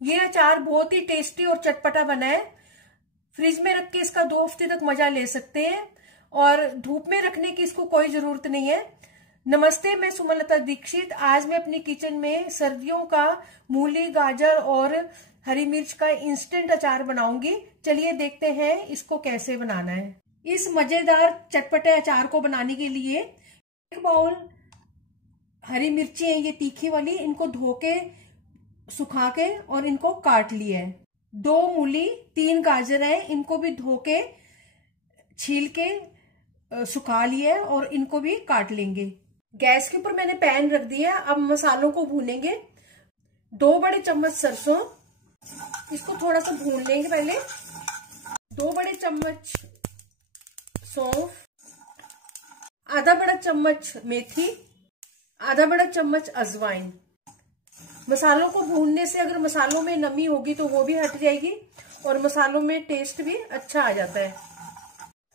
ये अचार बहुत ही टेस्टी और चटपटा बना है। फ्रिज में रख के इसका 2 हफ्ते तक मजा ले सकते हैं और धूप में रखने की इसको कोई जरूरत नहीं है। नमस्ते, मैं सुमलता दीक्षित। आज मैं अपनी किचन में सर्दियों का मूली, गाजर और हरी मिर्च का इंस्टेंट अचार बनाऊंगी। चलिए देखते हैं इसको कैसे बनाना है। इस मजेदार चटपटे अचार को बनाने के लिए 1 बाउल हरी मिर्ची है, ये तीखी वाली, इनको धो के सुखा के और इनको काट लिया है। 2 मूली, 3 गाजर है, इनको भी धो के छील के सुखा लिया है और इनको भी काट लेंगे। गैस के ऊपर मैंने पैन रख दिया। अब मसालों को भूनेंगे। 2 बड़े चम्मच सरसों, इसको थोड़ा सा भून लेंगे पहले। 2 बड़े चम्मच सौंफ, आधा बड़ा चम्मच मेथी, आधा बड़ा चम्मच अजवाइन। मसालों को भूनने से अगर मसालों में नमी होगी तो वो भी हट जाएगी और मसालों में टेस्ट भी अच्छा आ जाता है।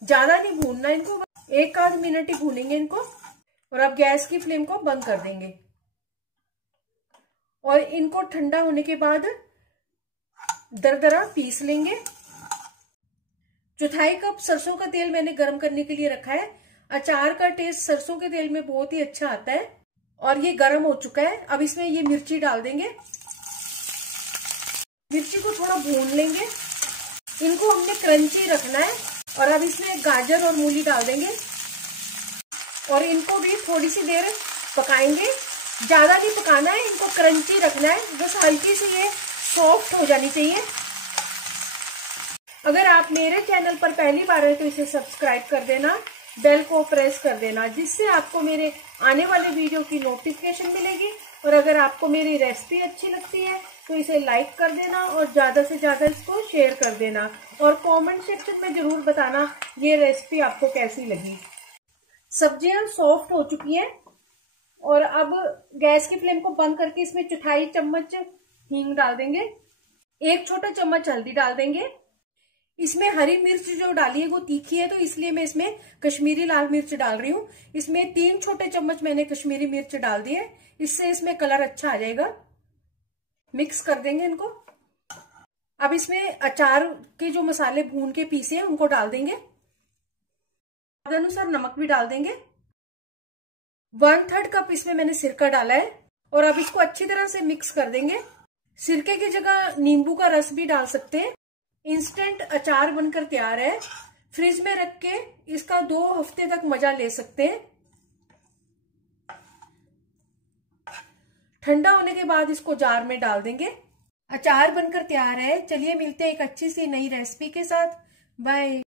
ज्यादा नहीं भूनना इनको, 1 आध मिनट ही भूनेंगे इनको। और अब गैस की फ्लेम को बंद कर देंगे और इनको ठंडा होने के बाद दरदरा पीस लेंगे। 1/4 कप सरसों का तेल मैंने गर्म करने के लिए रखा है। अचार का टेस्ट सरसों के तेल में बहुत ही अच्छा आता है और ये गर्म हो चुका है। अब इसमें ये मिर्ची डाल देंगे। मिर्ची को थोड़ा भून लेंगे। इनको हमने क्रंची रखना है। और अब इसमें गाजर और मूली डाल देंगे और इनको भी थोड़ी सी देर पकाएंगे। ज्यादा नहीं पकाना है, इनको क्रंची रखना है, बस हल्की सी ये सॉफ्ट हो जानी चाहिए। अगर आप मेरे चैनल पर पहली बार है तो इसे सब्सक्राइब कर देना, बेल को प्रेस कर देना, जिससे आपको मेरे आने वाले वीडियो की नोटिफिकेशन मिलेगी। और अगर आपको मेरी रेसिपी अच्छी लगती है तो इसे लाइक कर देना और ज्यादा से ज्यादा इसको शेयर कर देना और कमेंट सेक्शन में जरूर बताना ये रेसिपी आपको कैसी लगी। सब्जियां सॉफ्ट हो चुकी हैं और अब गैस की फ्लेम को बंद करके इसमें 1/4 चम्मच हींग डाल देंगे। 1 छोटा चम्मच हल्दी डाल देंगे। इसमें हरी मिर्च जो डाली है वो तीखी है तो इसलिए मैं इसमें कश्मीरी लाल मिर्च डाल रही हूँ। इसमें 3 छोटे चम्मच मैंने कश्मीरी मिर्च डाल दिए, इससे इसमें कलर अच्छा आ जाएगा। मिक्स कर देंगे इनको। अब इसमें अचार के जो मसाले भून के पीसे हैं उनको डाल देंगे। स्वाद अनुसार नमक भी डाल देंगे। 1/3 कप इसमें मैंने सिरका डाला है और अब इसको अच्छी तरह से मिक्स कर देंगे। सिरके की जगह नींबू का रस भी डाल सकते हैं। इंस्टेंट अचार बनकर तैयार है। फ्रिज में रख के इसका 2 हफ्ते तक मजा ले सकते हैं। ठंडा होने के बाद इसको जार में डाल देंगे। अचार बनकर तैयार है। चलिए मिलते हैं एक अच्छी सी नई रेसिपी के साथ। बाय।